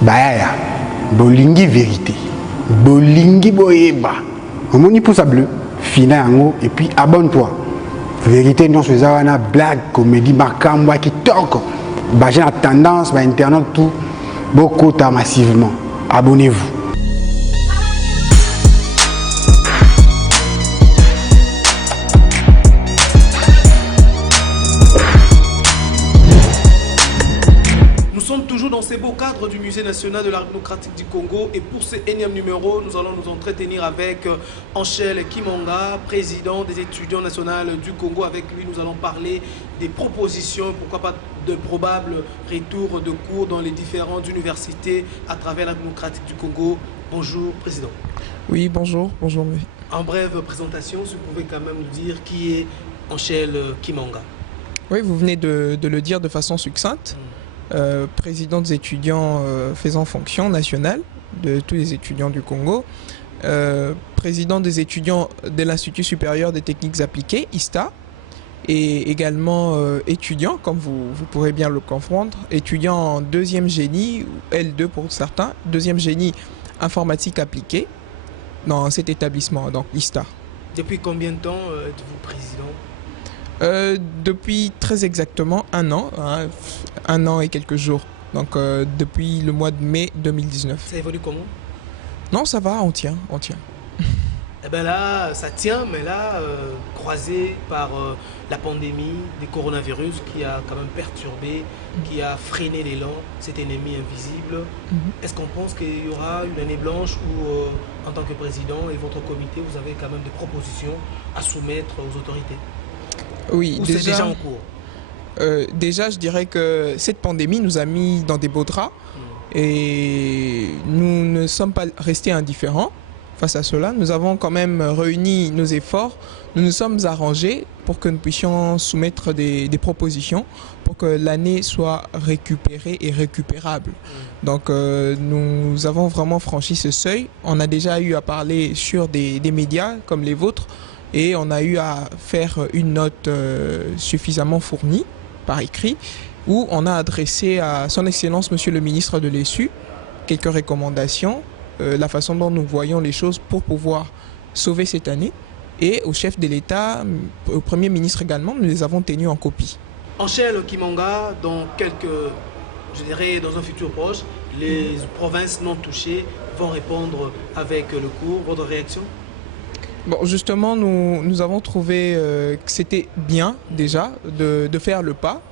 Baya, bolingi vérité, bolingi boyeba. On moni pouce bleu, fina yango, et puis abonne-toi. Vérité, non, c'est ça, blague, comédie, makamba, qui toque. Bah, j'ai la tendance, bah, internet, tout, beaucoup, massivement. Abonnez-vous. Nous sommes toujours dans ces beaux cadres du Musée national de l'art démocratique du Congo et pour ce énième numéro, nous allons nous entretenir avec Angèle Kimonga, président des étudiants nationaux du Congo. Avec lui, nous allons parler des propositions, pourquoi pas de probables retours de cours dans les différentes universités à travers l'art démocratique du Congo. Bonjour, président. Oui, bonjour. Bonjour. En brève présentation, si vous pouvez quand même nous dire qui est Angèle Kimonga. Oui, vous venez de le dire de façon succincte. Président des étudiants faisant fonction nationale de tous les étudiants du Congo, président des étudiants de l'Institut supérieur des techniques appliquées, ISTA, et également étudiant, comme vous pourrez bien le comprendre, étudiant en deuxième génie, ou L2 pour certains, deuxième génie informatique appliquée dans cet établissement, donc ISTA. Depuis combien de temps êtes-vous président ? Depuis très exactement un an, hein, un an et quelques jours. Donc depuis le mois de mai 2019. Ça évolue comment? Non, ça va, on tient, on tient. Eh bien là, ça tient, mais là, croisé par la pandémie du coronavirus qui a quand même perturbé, qui a freiné l'élan, cet ennemi invisible. Est-ce qu'on pense qu'il y aura une année blanche où, en tant que président et votre comité, vous avez quand même des propositions à soumettre aux autorités? Oui, c'est déjà en cours? Déjà, je dirais que cette pandémie nous a mis dans des beaux draps et nous ne sommes pas restés indifférents face à cela. Nous avons quand même réuni nos efforts, nous nous sommes arrangés pour que nous puissions soumettre des propositions pour que l'année soit récupérée et récupérable. Donc nous avons vraiment franchi ce seuil. On a déjà eu à parler sur des médias comme les vôtres, et on a eu à faire une note suffisamment fournie par écrit où on a adressé à son Excellence Monsieur le ministre de l'ESU quelques recommandations, la façon dont nous voyons les choses pour pouvoir sauver cette année, et au chef de l'État, au Premier ministre également, nous les avons tenus en copie. Angèle Kimonga, dans je dirais dans un futur proche, les provinces non touchées vont répondre avec le cours. Votre réaction? Bon, justement, nous avons trouvé que c'était bien déjà de faire le pas.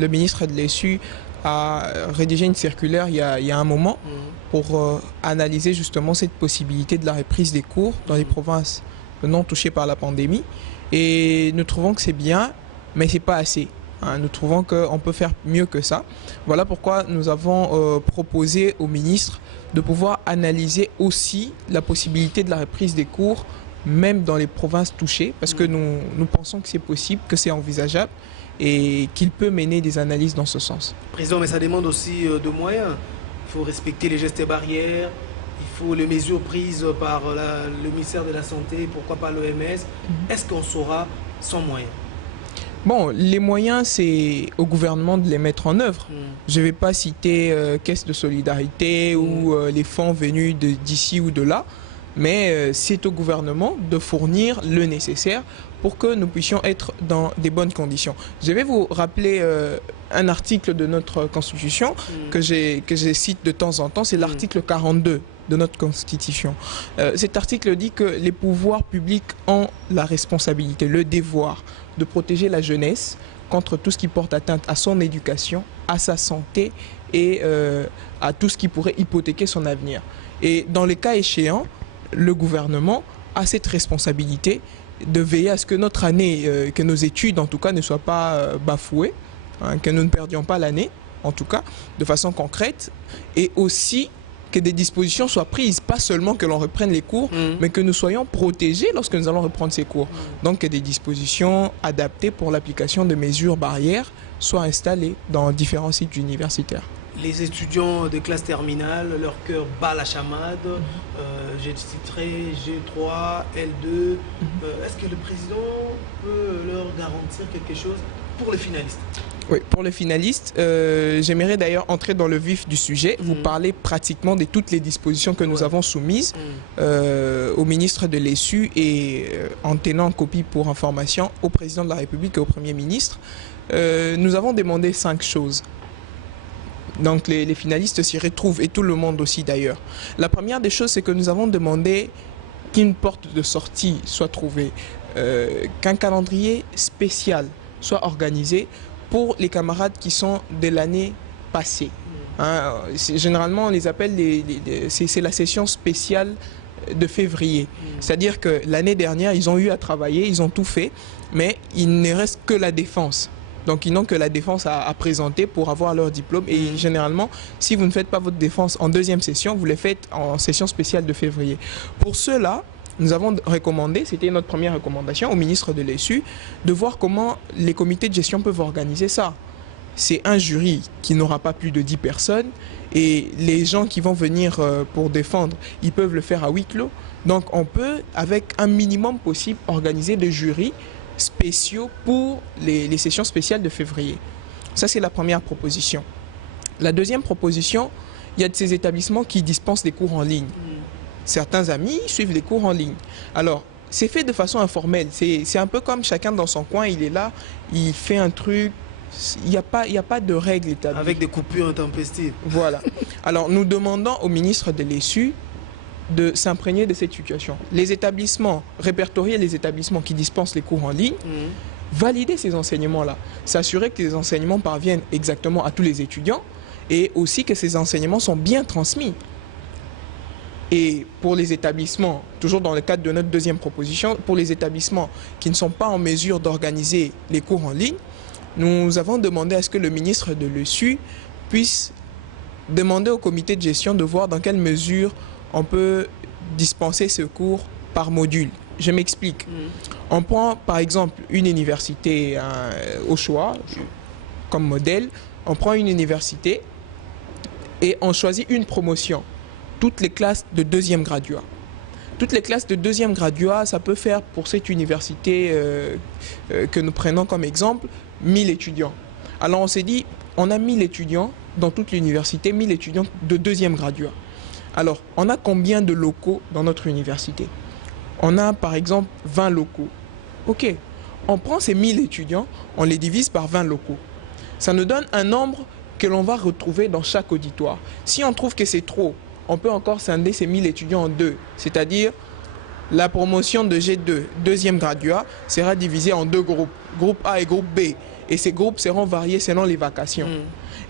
Le ministre de l'ESU a rédigé une circulaire il y a un moment pour analyser justement cette possibilité de la reprise des cours dans les provinces non touchées par la pandémie. Et nous trouvons que c'est bien, mais ce n'est pas assez. Nous trouvons qu'on peut faire mieux que ça. Voilà pourquoi nous avons proposé au ministre de pouvoir analyser aussi la possibilité de la reprise des cours, même dans les provinces touchées, parce que nous pensons que c'est possible, que c'est envisageable et qu'il peut mener des analyses dans ce sens. Président, mais ça demande aussi de moyens. Il faut respecter les gestes barrières, il faut les mesures prises par le ministère de la Santé, pourquoi pas l'OMS. Est-ce qu'on saura sans moyens? Bon, les moyens, c'est au gouvernement de les mettre en œuvre. Je ne vais pas citer caisse de solidarité ou les fonds venus d'ici ou de là, mais c'est au gouvernement de fournir le nécessaire pour que nous puissions être dans des bonnes conditions. Je vais vous rappeler un article de notre Constitution que je cite de temps en temps, c'est l'article 42 de notre Constitution. Cet article dit que les pouvoirs publics ont la responsabilité, le devoir de protéger la jeunesse contre tout ce qui porte atteinte à son éducation, à sa santé et à tout ce qui pourrait hypothéquer son avenir. Et dans les cas échéants, le gouvernement a cette responsabilité de veiller à ce que notre année, que nos études en tout cas ne soient pas bafouées, que nous ne perdions pas l'année, en tout cas, de façon concrète, et aussi que des dispositions soient prises, pas seulement que l'on reprenne les cours, mais que nous soyons protégés lorsque nous allons reprendre ces cours. Donc que des dispositions adaptées pour l'application de mesures barrières soient installées dans différents sites universitaires. Les étudiants de classe terminale, leur cœur bat la chamade, j'ai titré G3, L2. Est-ce que le président peut leur garantir quelque chose pour les finalistes? Oui, pour les finalistes, j'aimerais d'ailleurs entrer dans le vif du sujet, vous parler pratiquement de toutes les dispositions que nous avons soumises au ministre de l'ESU et en tenant copie pour information au président de la République et au Premier ministre. Nous avons demandé 5 choses. Donc les finalistes s'y retrouvent et tout le monde aussi d'ailleurs. La première des choses, c'est que nous avons demandé qu'une porte de sortie soit trouvée, qu'un calendrier spécial soit organisé pour les camarades qui sont de l'année passée. Hein, généralement, on les appelle, c'est la session spéciale de février. C'est-à-dire que l'année dernière, ils ont eu à travailler, ils ont tout fait, mais il ne reste que la défense. Donc, ils n'ont que la défense à présenter pour avoir leur diplôme. Et généralement, si vous ne faites pas votre défense en deuxième session, vous les faites en session spéciale de février. Pour cela, nous avons recommandé, c'était notre première recommandation au ministre de l'ESU, de voir comment les comités de gestion peuvent organiser ça. C'est un jury qui n'aura pas plus de 10 personnes et les gens qui vont venir pour défendre, ils peuvent le faire à huis clos. Donc on peut, avec un minimum possible, organiser des jurys spéciaux pour les sessions spéciales de février. Ça, c'est la première proposition. La deuxième proposition, il y a de ces établissements qui dispensent des cours en ligne. Certains amis suivent les cours en ligne. Alors, c'est fait de façon informelle. C'est un peu comme chacun dans son coin, il est là, il fait un truc. Il n'y a pas de règles établies. Avec des coupures intempestives. Voilà. Alors, nous demandons au ministre de l'ESU de s'imprégner de cette situation. Les établissements, répertorier les établissements qui dispensent les cours en ligne, valider ces enseignements-là, s'assurer que les enseignements parviennent exactement à tous les étudiants et aussi que ces enseignements sont bien transmis. Et pour les établissements, toujours dans le cadre de notre deuxième proposition, pour les établissements qui ne sont pas en mesure d'organiser les cours en ligne, nous avons demandé à ce que le ministre de l'ESU puisse demander au comité de gestion de voir dans quelle mesure on peut dispenser ce cours par module. Je m'explique. On prend par exemple une université au choix, comme modèle. On prend une université et on choisit une promotion. Toutes les classes de deuxième graduat. Toutes les classes de deuxième graduat, ça peut faire pour cette université que nous prenons comme exemple, 1000 étudiants. Alors on s'est dit, on a 1000 étudiants dans toute l'université, 1000 étudiants de deuxième graduat. Alors, on a combien de locaux dans notre université? On a par exemple 20 locaux. Ok, on prend ces 1000 étudiants, on les divise par 20 locaux. Ça nous donne un nombre que l'on va retrouver dans chaque auditoire. Si on trouve que c'est trop, on peut encore scinder ces 1000 étudiants en deux. C'est-à-dire, la promotion de G2, deuxième graduat, sera divisée en deux groupes, groupe A et groupe B. Et ces groupes seront variés selon les vacations.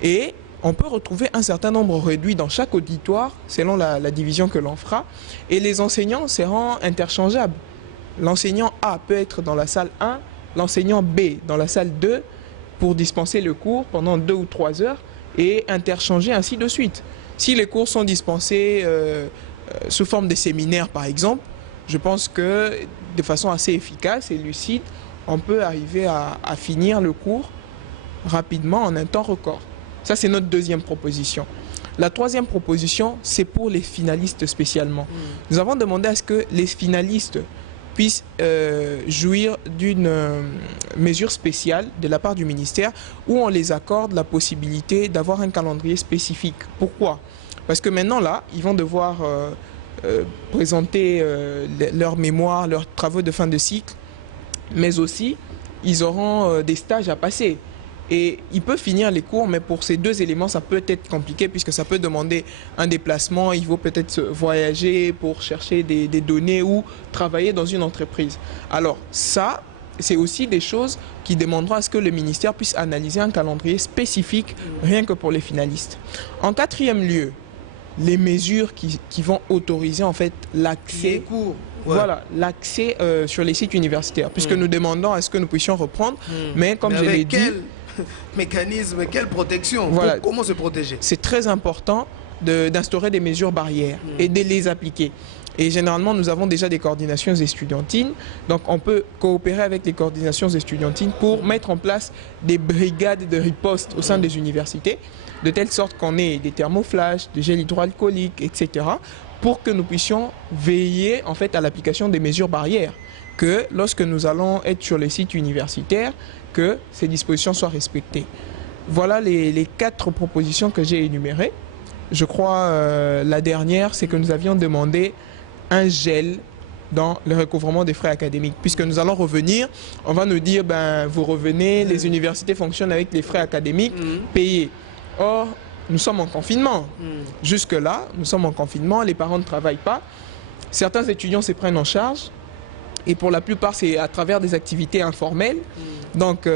Et on peut retrouver un certain nombre réduit dans chaque auditoire, selon la division que l'on fera. Et les enseignants seront interchangeables. L'enseignant A peut être dans la salle 1, l'enseignant B dans la salle 2, pour dispenser le cours pendant 2 ou 3 heures et interchanger ainsi de suite. Si les cours sont dispensés sous forme de séminaires, par exemple, je pense que de façon assez efficace et lucide, on peut arriver à finir le cours rapidement en un temps record. Ça, c'est notre deuxième proposition. La troisième proposition, c'est pour les finalistes spécialement. Nous avons demandé à ce que les finalistes puissent jouir d'une mesure spéciale de la part du ministère où on les accorde la possibilité d'avoir un calendrier spécifique. Pourquoi? Parce que maintenant, là, ils vont devoir présenter leurs mémoires, leurs travaux de fin de cycle, mais aussi, ils auront des stages à passer. Et il peut finir les cours, mais pour ces deux éléments, ça peut être compliqué puisque ça peut demander un déplacement. Il faut peut-être voyager pour chercher des données ou travailler dans une entreprise. Alors ça, c'est aussi des choses qui demanderont à ce que le ministère puisse analyser un calendrier spécifique rien que pour les finalistes. En quatrième lieu, les mesures qui vont autoriser en fait l'accès. Voilà, l'accès sur les sites universitaires, puisque nous demandons à ce que nous puissions reprendre, mais comme je l'ai dit... Mécanisme, quelle protection? Voilà. Comment se protéger? C'est très important d'instaurer des mesures barrières et de les appliquer. Et généralement, nous avons déjà des coordinations estudiantines, donc on peut coopérer avec les coordinations estudiantines pour mettre en place des brigades de riposte au sein des universités, de telle sorte qu'on ait des thermoflages, des gels hydroalcooliques, etc., pour que nous puissions veiller en fait à l'application des mesures barrières. Que lorsque nous allons être sur les sites universitaires, que ces dispositions soient respectées. Voilà les 4 propositions que j'ai énumérées. Je crois la dernière, c'est que nous avions demandé un gel dans le recouvrement des frais académiques. Puisque nous allons revenir, on va nous dire, ben, vous revenez, les universités fonctionnent avec les frais académiques payés. Or, nous sommes en confinement. Jusque-là, nous sommes en confinement, les parents ne travaillent pas. Certains étudiants se prennent en charge. Et pour la plupart, c'est à travers des activités informelles. Donc,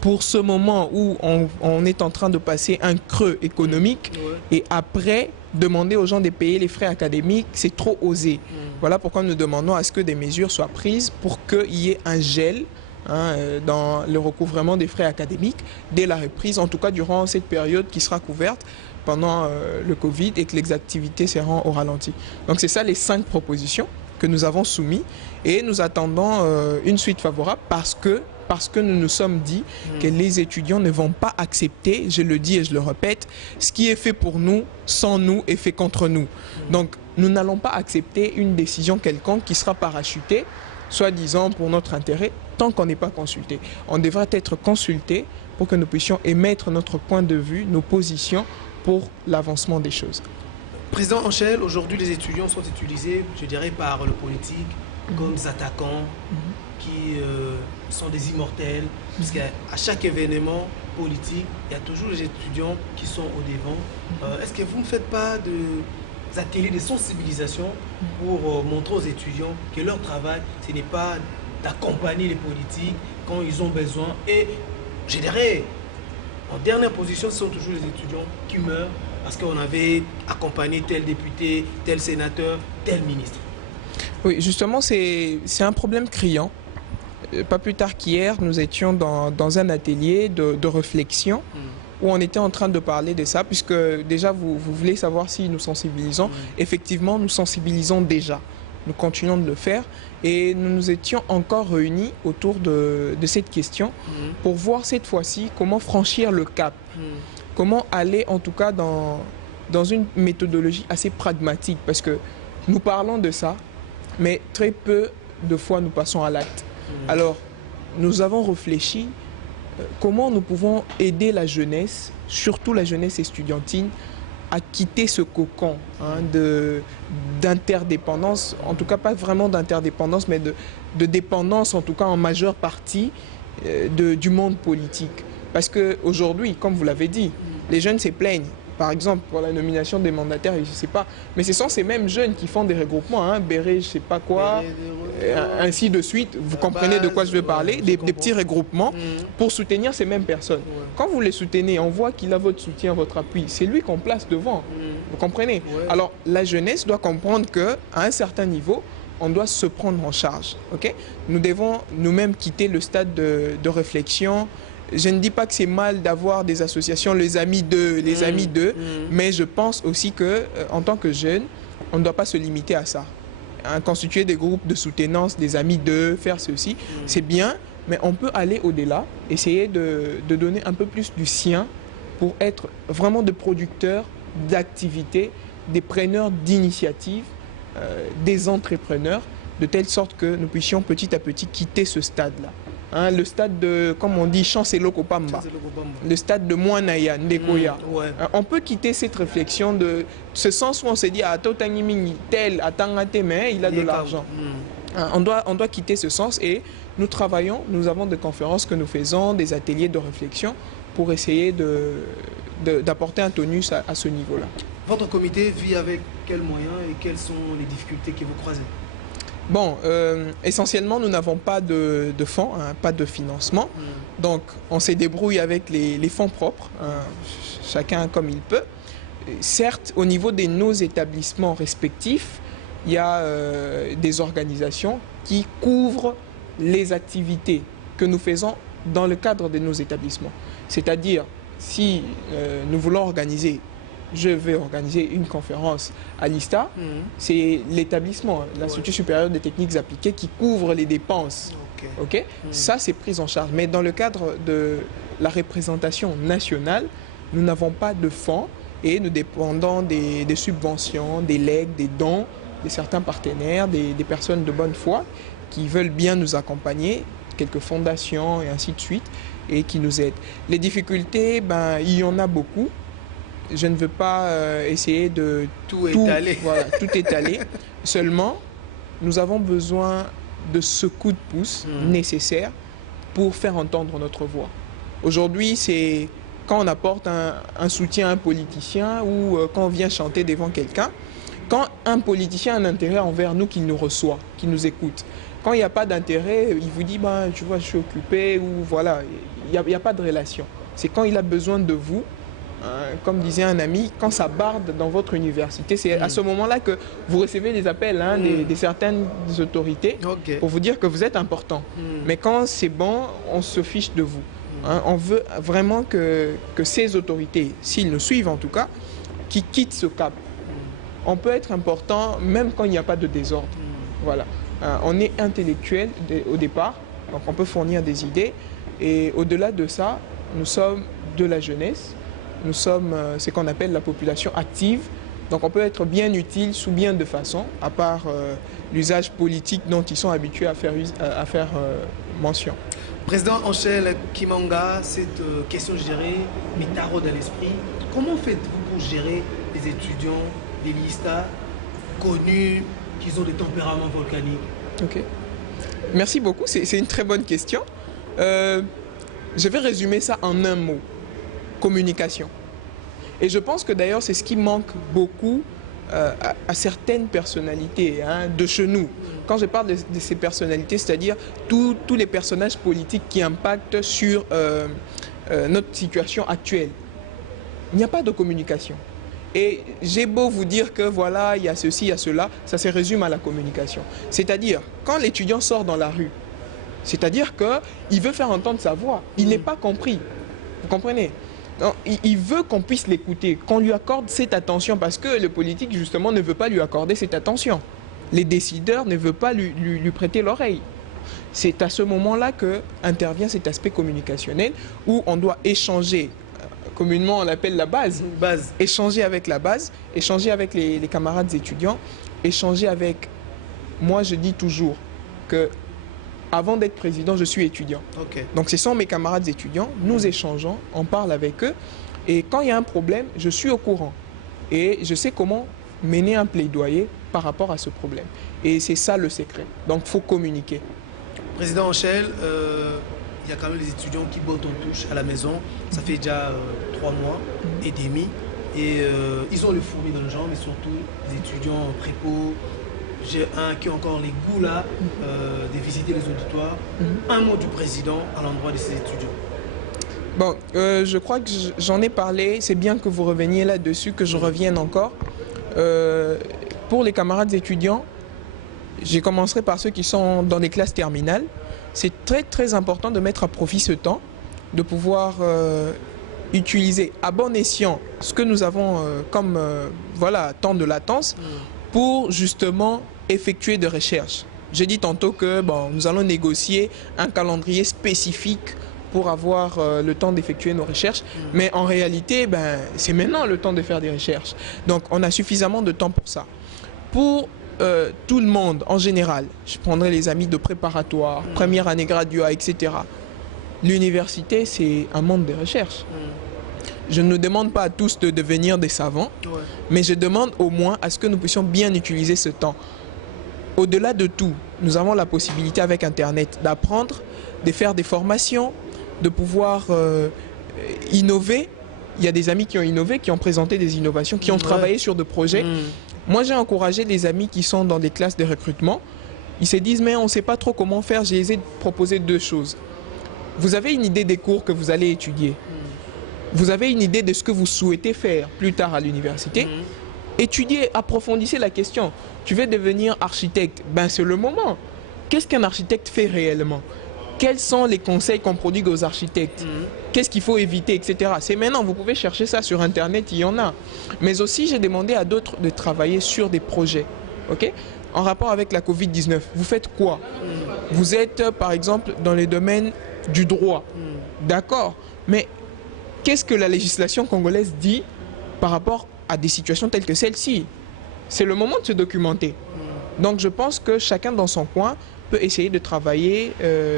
pour ce moment où on est en train de passer un creux économique, et après, demander aux gens de payer les frais académiques, c'est trop osé. Voilà pourquoi nous demandons à ce que des mesures soient prises pour qu'il y ait un gel dans le recouvrement des frais académiques dès la reprise, en tout cas durant cette période qui sera couverte pendant le Covid et que les activités seront au ralenti. Donc, c'est ça les 5 propositions que nous avons soumis et nous attendons une suite favorable parce que nous nous sommes dit que les étudiants ne vont pas accepter, je le dis et je le répète, ce qui est fait pour nous, sans nous, est fait contre nous. Donc, nous n'allons pas accepter une décision quelconque qui sera parachutée, soi-disant pour notre intérêt, tant qu'on n'est pas consulté. On devrait être consulté pour que nous puissions émettre notre point de vue, nos positions pour l'avancement des choses. Président Anchel, aujourd'hui les étudiants sont utilisés, je dirais, par le politique comme des attaquants qui sont des immortels. Parce qu'à chaque événement politique, il y a toujours les étudiants qui sont au devant. Est-ce que vous ne faites pas des ateliers de sensibilisation pour montrer aux étudiants que leur travail, ce n'est pas d'accompagner les politiques quand ils ont besoin? Et je dirais, en dernière position, ce sont toujours les étudiants qui meurent parce qu'on avait accompagné tel député, tel sénateur, tel ministre. Oui, justement, c'est un problème criant. Pas plus tard qu'hier, nous étions dans un atelier de réflexion où on était en train de parler de ça, puisque déjà, vous voulez savoir si nous sensibilisons. Effectivement, nous sensibilisons déjà. Nous continuons de le faire et nous nous étions encore réunis autour de cette question pour voir cette fois-ci comment franchir le cap. Comment aller en tout cas dans une méthodologie assez pragmatique, parce que nous parlons de ça, mais très peu de fois nous passons à l'acte. Alors, nous avons réfléchi comment nous pouvons aider la jeunesse, surtout la jeunesse estudiantine, à quitter ce cocon d'interdépendance, en tout cas pas vraiment d'interdépendance, mais de dépendance en tout cas en majeure partie du monde politique. Parce qu'aujourd'hui, comme vous l'avez dit, les jeunes se plaignent. Par exemple, pour la nomination des mandataires, je ne sais pas. Mais ce sont ces mêmes jeunes qui font des regroupements, Béret, je ne sais pas quoi, ainsi de suite. Vous comprenez de quoi je veux parler, des petits regroupements pour soutenir ces mêmes personnes. Quand vous les soutenez, on voit qu'il a votre soutien, votre appui. C'est lui qu'on place devant. Vous comprenez? Alors, la jeunesse doit comprendre qu'à un certain niveau, on doit se prendre en charge. Okay? Nous devons nous-mêmes quitter le stade de réflexion. Je ne dis pas que c'est mal d'avoir des associations, les amis d'eux, mais je pense aussi qu'en tant que jeune, on ne doit pas se limiter à ça. Constituer des groupes de soutenance, des amis d'eux, faire ceci, c'est bien, mais on peut aller au-delà, essayer de donner un peu plus du sien pour être vraiment des producteurs d'activités, des preneurs d'initiatives, des entrepreneurs, de telle sorte que nous puissions petit à petit quitter ce stade-là. Le stade de, comme on dit, Chancelo Kopamba, le stade de Mouanaya, Ndekoya. On peut quitter cette réflexion de ce sens où on se dit, ah, tel, mais il a de l'argent. On doit quitter ce sens et nous travaillons, nous avons des conférences que nous faisons, des ateliers de réflexion pour essayer d'apporter un tonus à ce niveau-là. Votre comité vit avec quels moyens et quelles sont les difficultés que vous croisez? Bon, essentiellement, nous n'avons pas de fonds, pas de financement. Donc, on se débrouille avec les fonds propres, chacun comme il peut. Certes, au niveau de nos établissements respectifs, il y a des organisations qui couvrent les activités que nous faisons dans le cadre de nos établissements. C'est-à-dire, si nous voulons organiser, je vais organiser une conférence à l'ISTA, c'est l'établissement, l'Institut supérieur des techniques appliquées, qui couvre les dépenses. Ça, c'est pris en charge. Mais dans le cadre de la représentation nationale, nous n'avons pas de fonds et nous dépendons des subventions, des legs, des dons de certains partenaires, des personnes de bonne foi qui veulent bien nous accompagner, quelques fondations et ainsi de suite. et qui nous aident. Les difficultés, ben, il y en a beaucoup. Je ne veux pas essayer de tout étaler. Voilà, tout étaler. Seulement, nous avons besoin de ce coup de pouce nécessaire pour faire entendre notre voix. Aujourd'hui, c'est quand on apporte un soutien à un politicien ou quand on vient chanter devant quelqu'un, quand un politicien a un intérêt envers nous, qu'il nous reçoit, qu'il nous écoute. Quand il n'y a pas d'intérêt, il vous dit, ben, tu vois, je suis occupé, ou voilà, il n'y a pas de relation. C'est quand il a besoin de vous, comme disait un ami, quand ça barde dans votre université, c'est à ce moment-là que vous recevez des appels de certaines autorités pour vous dire que vous êtes important. Mais quand c'est bon, on se fiche de vous. On veut vraiment que ces autorités, s'ils nous suivent en tout cas, qui quittent ce cap. On peut être important même quand il n'y a pas de désordre. Voilà. On est intellectuel au départ, donc on peut fournir des idées. Et au-delà de ça, nous sommes de la jeunesse. Nous sommes ce qu'on appelle la population active. Donc on peut être bien utile sous bien de façons, à part l'usage politique dont ils sont habitués à faire mention. Président Angèle Kimanga, cette question, je dirais, m'est taraude à l'esprit. Comment faites-vous pour gérer les étudiants, des listas connus, qui ont des tempéraments volcaniques? Ok. Merci beaucoup, c'est une très bonne question. Je vais résumer ça en un mot. Communication. Et je pense que d'ailleurs c'est ce qui manque beaucoup à certaines personnalités de chez nous. Quand je parle de ces personnalités, c'est-à-dire tous les personnages politiques qui impactent sur notre situation actuelle. Il n'y a pas de communication. Et j'ai beau vous dire que voilà, il y a ceci, il y a cela, ça se résume à la communication. C'est-à-dire, quand l'étudiant sort dans la rue, c'est-à-dire qu'il veut faire entendre sa voix, il n'est pas compris. Vous comprenez? Non, il veut qu'on puisse l'écouter, qu'on lui accorde cette attention, parce que le politique, justement, ne veut pas lui accorder cette attention. Les décideurs ne veulent pas lui prêter l'oreille. C'est à ce moment-là qu'intervient cet aspect communicationnel, où on doit échanger. Communément, on l'appelle la base. Échanger avec la base, échanger avec les camarades étudiants, échanger avec... Moi, je dis toujours que avant d'être président, je suis étudiant. Donc, ce sont mes camarades étudiants, nous échangeons, on parle avec eux. Et quand il y a un problème, je suis au courant. Et je sais comment mener un plaidoyer par rapport à ce problème. Et c'est ça le secret. Donc, il faut communiquer. Président Angèle, il y a quand même les étudiants qui bottent en touche à la maison. Ça fait déjà 3 mois et demi. Et ils ont le fourmi dans le genre, mais surtout les étudiants prépo. J'ai un qui a encore les goûts là de visiter les auditoires. Un mot du président à l'endroit de ces étudiants. Bon, je crois que j'en ai parlé. C'est bien que vous reveniez là-dessus, que je revienne encore. Pour les camarades étudiants, je commencerai par ceux qui sont dans les classes terminales. C'est très très important de mettre à profit ce temps, de pouvoir utiliser à bon escient ce que nous avons comme voilà, temps de latence pour justement effectuer des recherches. J'ai dit tantôt que bon, nous allons négocier un calendrier spécifique pour avoir le temps d'effectuer nos recherches. Mais en réalité, ben, c'est maintenant le temps de faire des recherches. Donc on a suffisamment de temps pour ça. Pour tout le monde en général, je prendrai les amis de préparatoire, première année gradua, etc. L'université, c'est un monde de recherche. Je ne demande pas à tous de devenir des savants, mais je demande au moins à ce que nous puissions bien utiliser ce temps. Au-delà de tout, nous avons la possibilité avec Internet d'apprendre, de faire des formations, de pouvoir innover. Il y a des amis qui ont innové, qui ont présenté des innovations, qui ont travaillé sur des projets. Moi, j'ai encouragé les amis qui sont dans des classes de recrutement. Ils se disent, mais on ne sait pas trop comment faire. Je les ai proposé 2 choses. Vous avez une idée des cours que vous allez étudier. Vous avez une idée de ce que vous souhaitez faire plus tard à l'université. Étudiez, approfondissez la question. Tu veux devenir architecte? Ben, c'est le moment. Qu'est-ce qu'un architecte fait réellement? Quels sont les conseils qu'on prodigue aux architectes? Qu'est-ce qu'il faut éviter, etc. C'est maintenant, vous pouvez chercher ça sur Internet, il y en a. Mais aussi, j'ai demandé à d'autres de travailler sur des projets. En rapport avec la Covid-19, vous faites quoi? Vous êtes, par exemple, dans les domaines du droit. D'accord. Mais qu'est-ce que la législation congolaise dit par rapport à des situations telles que celle-ci? C'est le moment de se documenter. Donc je pense que chacun dans son coin peut essayer de travailler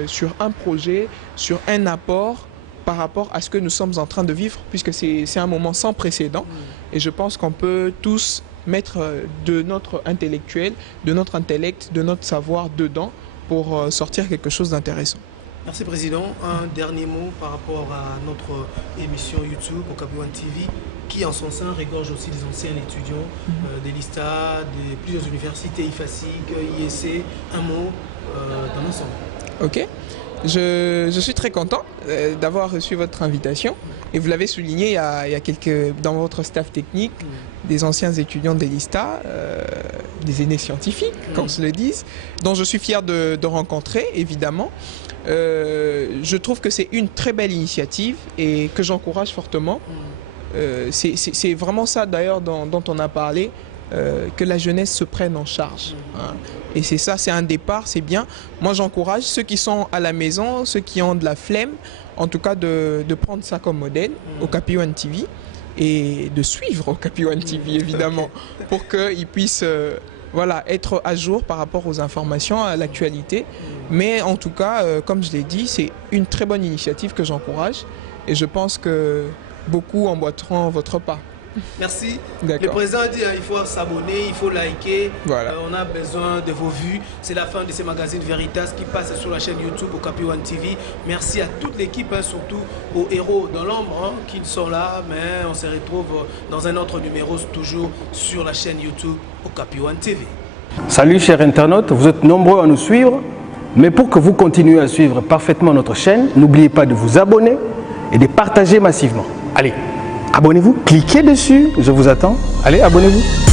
sur un projet, sur un apport par rapport à ce que nous sommes en train de vivre, puisque c'est un moment sans précédent. Et je pense qu'on peut tous mettre de notre intellectuel, de notre intellect, de notre savoir dedans pour sortir quelque chose d'intéressant. Merci Président. Un dernier mot par rapport à notre émission YouTube Okapi One TV, qui en son sein regorge aussi des anciens étudiants de l'ISTA, de plusieurs universités, IFASIG, IEC. Un mot dans l'ensemble. Ok. Je suis très content d'avoir reçu votre invitation. Et vous l'avez souligné, il y a quelques, dans votre staff technique, des anciens étudiants de l'ISTA, des aînés scientifiques, qu'on se le dise, dont je suis fier de rencontrer, évidemment. Je trouve que c'est une très belle initiative et que j'encourage fortement. C'est vraiment ça d'ailleurs dont on a parlé, que la jeunesse se prenne en charge. Hein. Et c'est ça, c'est un départ, c'est bien. Moi j'encourage ceux qui sont à la maison, ceux qui ont de la flemme, en tout cas de prendre ça comme modèle, Okapi One TV, et de suivre Okapi One TV évidemment, pour qu'ils puissent voilà, être à jour par rapport aux informations, à l'actualité. Mais en tout cas, comme je l'ai dit, c'est une très bonne initiative que j'encourage et je pense que beaucoup emboîteront votre pas. Merci. Le président a dit il faut s'abonner, il faut liker. Voilà. On a besoin de vos vues. C'est la fin de ce magazine Veritas qui passe sur la chaîne YouTube Okapi One TV. Merci à toute l'équipe, surtout aux héros dans l'ombre qui sont là. Mais on se retrouve dans un autre numéro, toujours sur la chaîne YouTube Okapi One TV. Salut chers internautes, vous êtes nombreux à nous suivre. Mais pour que vous continuiez à suivre parfaitement notre chaîne, n'oubliez pas de vous abonner et de partager massivement. Allez, abonnez-vous, cliquez dessus, je vous attends. Allez, abonnez-vous.